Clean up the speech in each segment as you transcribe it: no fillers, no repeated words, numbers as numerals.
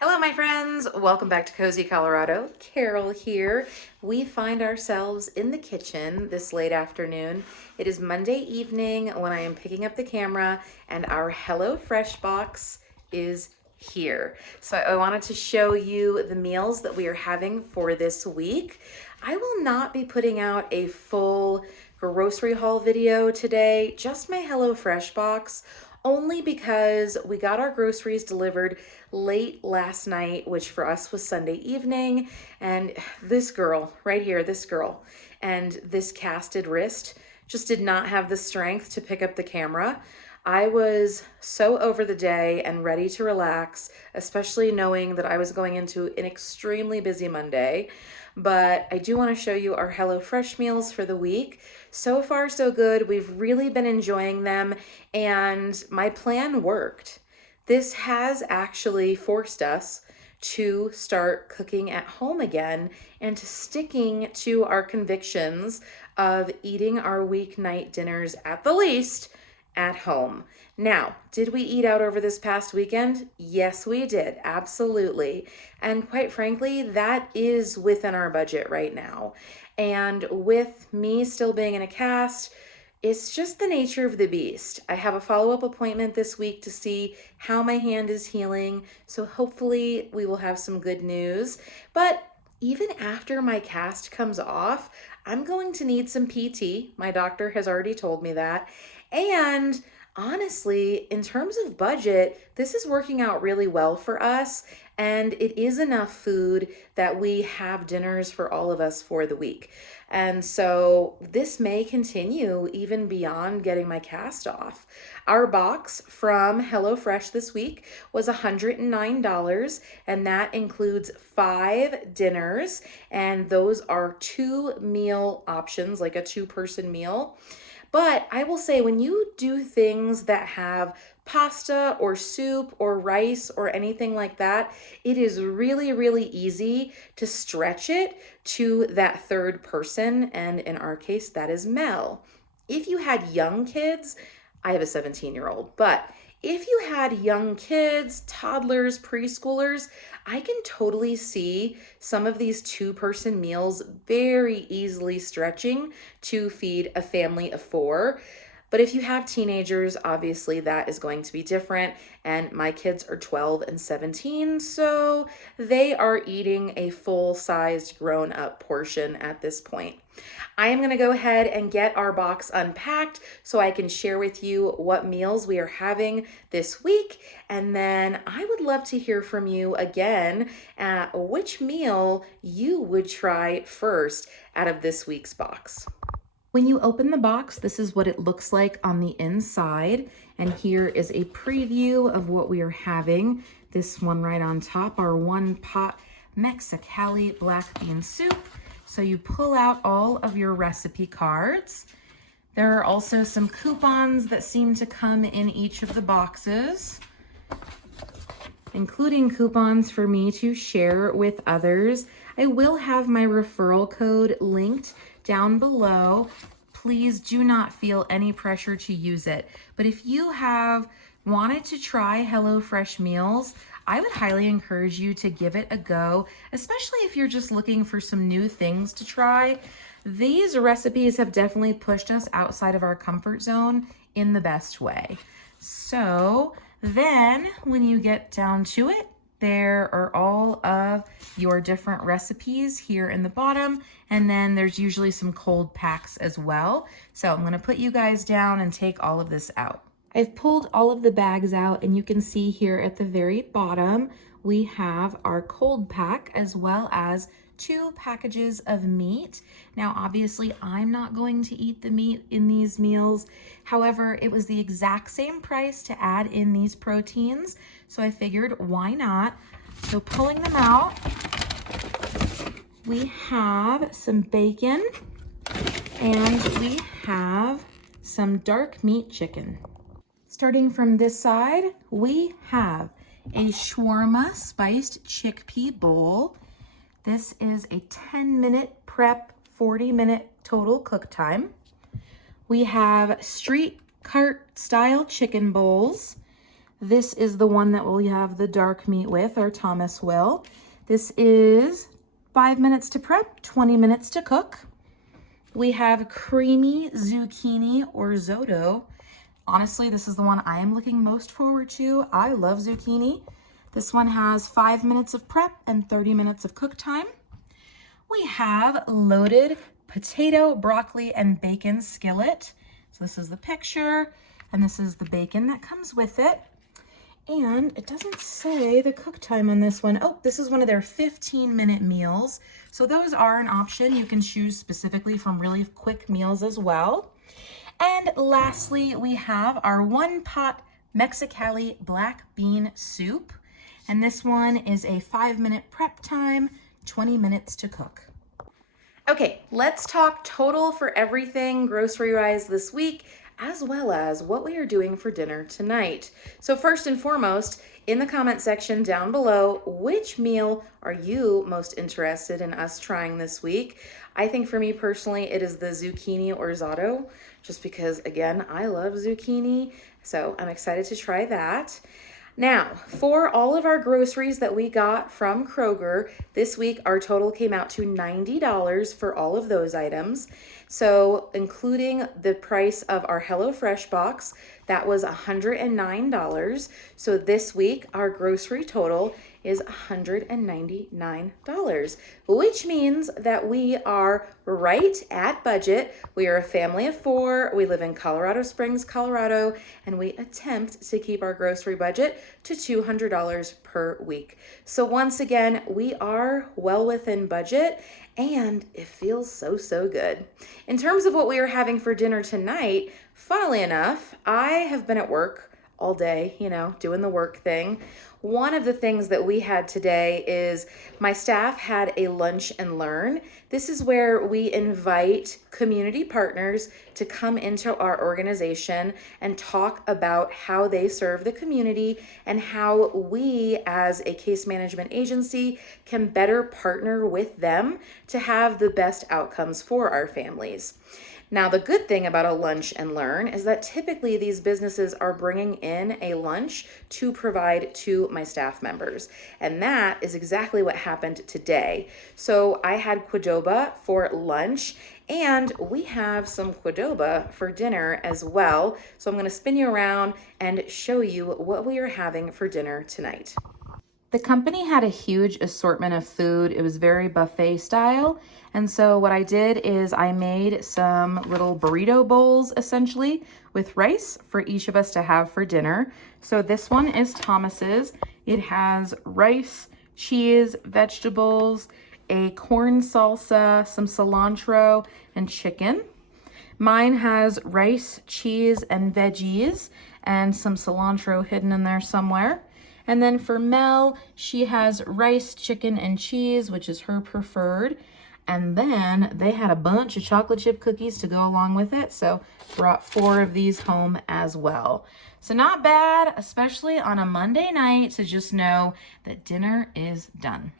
Hello, my friends. Welcome back to Cozy Colorado. Carol here. We find ourselves in the kitchen this late afternoon. It is Monday evening when I am picking up the camera, and our Hello Fresh box is here. So I wanted to show you the meals that we are having for this week. I will not be putting out a full grocery haul video today, just my Hello Fresh box, only because we got our groceries delivered late last night, which for us was Sunday evening. And this girl right here, this girl, and this casted wrist just did not have the strength to pick up the camera. I was so over the day and ready to relax, especially knowing that I was going into an extremely busy Monday. But I do want to show you our HelloFresh meals for the week. So far, so good. We've really been enjoying them, and my plan worked. This has actually forced us to start cooking at home again and to sticking to our convictions of eating our weeknight dinners at the least at home. Now, did we eat out over this past weekend? Yes, we did. Absolutely. And quite frankly, that is within our budget right now. And with me still being in a cast, it's just the nature of the beast. I have a follow-up appointment this week to see how my hand is healing. So hopefully we will have some good news. But even after my cast comes off, I'm going to need some PT. My doctor has already told me that. And honestly, in terms of budget, this is working out really well for us. And it is enough food that we have dinners for all of us for the week. And so this may continue even beyond getting my cast off. Our box from HelloFresh this week was $109, and that includes 5 dinners, and those are 2 meal options, like a 2-person meal. But I will say, when you do things that have pasta or soup or rice or anything like that, it is really, really easy to stretch it to that third person. And in our case, that is Mel. If you had young kids, I have a 17-year-old, but if you had young kids, toddlers, preschoolers, I can totally see some of these 2-person meals very easily stretching to feed a family of 4. But if you have teenagers, obviously that is going to be different. And my kids are 12 and 17, so they are eating a full-sized grown-up portion at this point. I am going to go ahead and get our box unpacked so I can share with you what meals we are having this week. And then I would love to hear from you again which meal you would try first out of this week's box. When you open the box, this is what it looks like on the inside. And here is a preview of what we are having. This one right on top, our 1-pot Mexicali black bean soup. So you pull out all of your recipe cards. There are also some coupons that seem to come in each of the boxes, including coupons for me to share with others. I will have my referral code linked down below. Please do not feel any pressure to use it. But if you have wanted to try HelloFresh meals, I would highly encourage you to give it a go, especially if you're just looking for some new things to try. These recipes have definitely pushed us outside of our comfort zone in the best way. So then when you get down to it, there are all of your different recipes here in the bottom, and then there's usually some cold packs as well. So I'm gonna put you guys down and take all of this out. I've pulled all of the bags out, and you can see here at the very bottom, we have our cold pack as well as 2 packages of meat. Now, obviously, I'm not going to eat the meat in these meals. However, it was the exact same price to add in these proteins, so I figured, why not? So pulling them out, we have some bacon and we have some dark meat chicken. Starting from this side, we have a shawarma spiced chickpea bowl. This is a 10-minute prep, 40-minute total cook time. We have street cart style chicken bowls. This is the one that we'll have the dark meat with, or Thomas will. This is 5 minutes to prep, 20 minutes to cook. We have creamy zucchini or risotto. Honestly, this is the one I am looking most forward to. I love zucchini. This one has 5 minutes of prep and 30 minutes of cook time. We have loaded potato, broccoli, and bacon skillet. So this is the picture, and this is the bacon that comes with it. And it doesn't say the cook time on this one. Oh, this is one of their 15-minute meals. So those are an option. You can choose specifically from really quick meals as well. And lastly, we have our one-pot Mexicali black bean soup. And this one is a 5-minute prep time, 20 minutes to cook. Okay, let's talk total for everything grocery-wise this week, as well as what we are doing for dinner tonight. So first and foremost, in the comment section down below, which meal are you most interested in us trying this week? I think for me personally, it is the zucchini or risotto, just because, again, I love zucchini, so I'm excited to try that. Now, for all of our groceries that we got from Kroger, this week our total came out to $90 for all of those items. So including the price of our HelloFresh box, that was $109. So this week our grocery total is $199, which means that we are right at budget. We are a family of 4. We live in Colorado Springs, Colorado, and we attempt to keep our grocery budget to $200 per week. So once again, we are well within budget, and it feels so, so good. In terms of what we are having for dinner tonight, funnily enough, I have been at work all day, doing the work thing. One of the things that we had today is my staff had a lunch and learn. This is where we invite community partners to come into our organization and talk about how they serve the community and how we as a case management agency can better partner with them to have the best outcomes for our families. Now, the good thing about a lunch and learn is that typically these businesses are bringing in a lunch to provide to my staff members. And that is exactly what happened today. So I had Qdoba for lunch, and we have some Qdoba for dinner as well. So I'm going to spin you around and show you what we are having for dinner tonight. The company had a huge assortment of food. It was very buffet style. And so what I did is I made some little burrito bowls essentially with rice for each of us to have for dinner. So this one is Thomas's. It has rice, cheese, vegetables, a corn salsa, some cilantro, and chicken. Mine has rice, cheese, and veggies, and some cilantro hidden in there somewhere. And then for Mel, she has rice, chicken, and cheese, which is her preferred. And then they had a bunch of chocolate chip cookies to go along with it, so brought 4 of these home as well. So not bad, especially on a Monday night, to just know that dinner is done.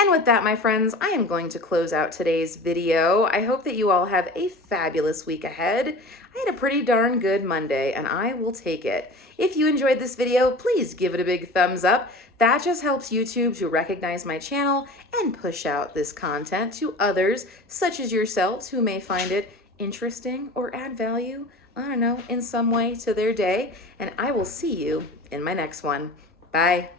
And with that, my friends, I am going to close out today's video. I hope that you all have a fabulous week ahead. I had a pretty darn good Monday, and I will take it. If you enjoyed this video, please give it a big thumbs up. That just helps YouTube to recognize my channel and push out this content to others, such as yourselves, who may find it interesting or add value, I don't know, in some way to their day. And I will see you in my next one. Bye.